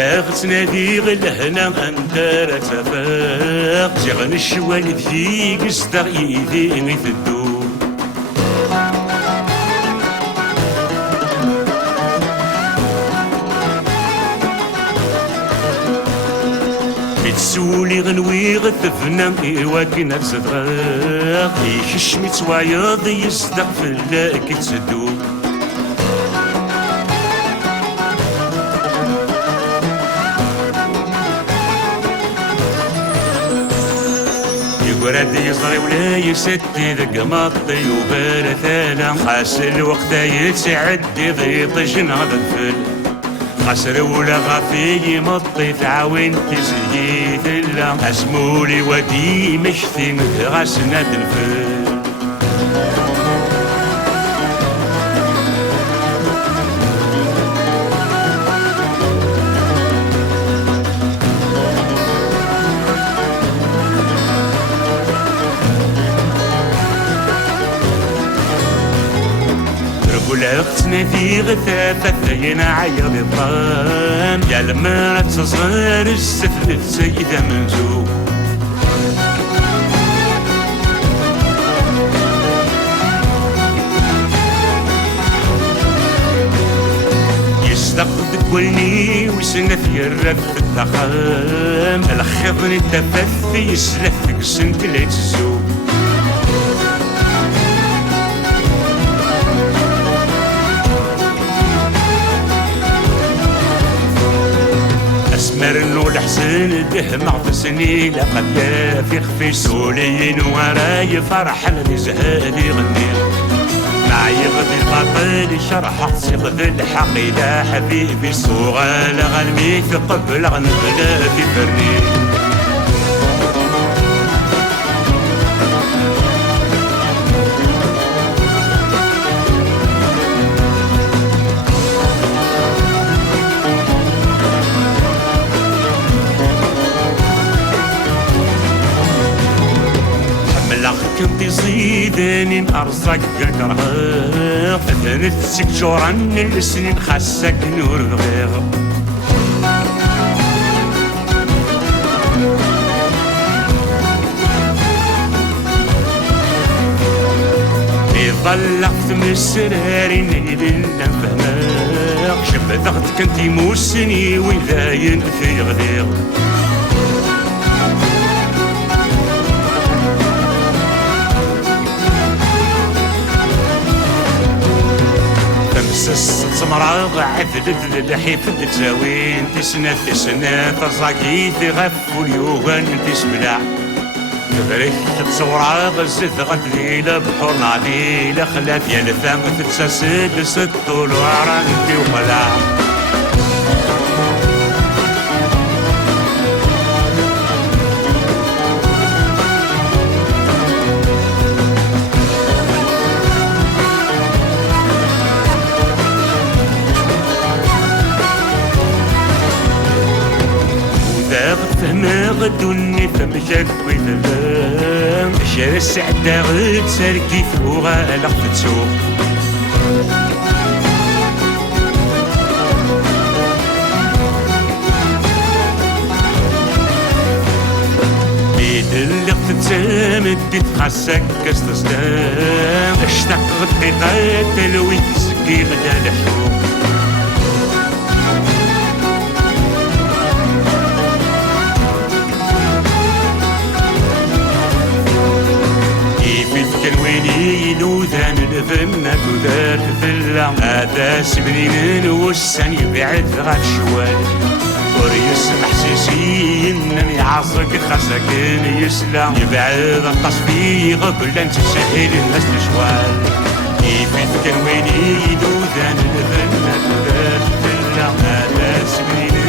ولا تنادي غلهنا انت لا تفاق زغن الشوال فيك استغ يديني في الدور سولي غنوي غثفنا إيواكنا تصدغاق يشمي توايض يصدق في اللاك تسدو يقرد يصري ولا يسدي ذق مطي وبالا ثالا خاس الوقت يتعدي ضيط جناد الفل خسر ولا غفي مطي تعاون تسجيت الا اسمولي ودي مشتي غسنا الفل ولا اختنا في غثاثة ثينا عيض الطام يا لما تصغر السفل السيدة منزوق يستقد كلني وسنة في الرف الضخام الخضن التفث يسلفك سنت لا تزوق مرنو الحسن دهم عطسني لقد في خفي سولين وراي فرح اللي زهادي غني مع يغضي الباطل شرح صيغ الحق يا حبيبي صغال غنميت قبل غنبلا في فرني كنت زيدني ارزق الكرهاق ثلاث شهور من السنين خاصك نور بغير ضلقت من السراري نيل نفهمك شب ضغط كنت يموسني وذاين في غدير سمراغ عدد الحيف تزاوين تسنة تسنة ترزاقي تغف واليوغن تسبلع تبريك تصوراغ الزثغة ليلة بحور ناديلة خلاف يا لثام تتساسد ستول وعرانتي وخلع فهمي غدوني فمشاك ويثلام شار السعدة غد ساركي فوغا لقف تسوق بيد اللي تتسامد تتخسك كستسلام اشتاق غدقيقات تلوي تسكي غدا لحوق كالويني نوذان الفنة تذات ذلة هذا سبنين والسن يبعد غاد شوال وريس محسسي انني عصق خسكن يسلم يبعد التصفي قبل ان تسهل الناس الشوال كيف كالويني نوذان الفنة تذات ذلة هذا سبنين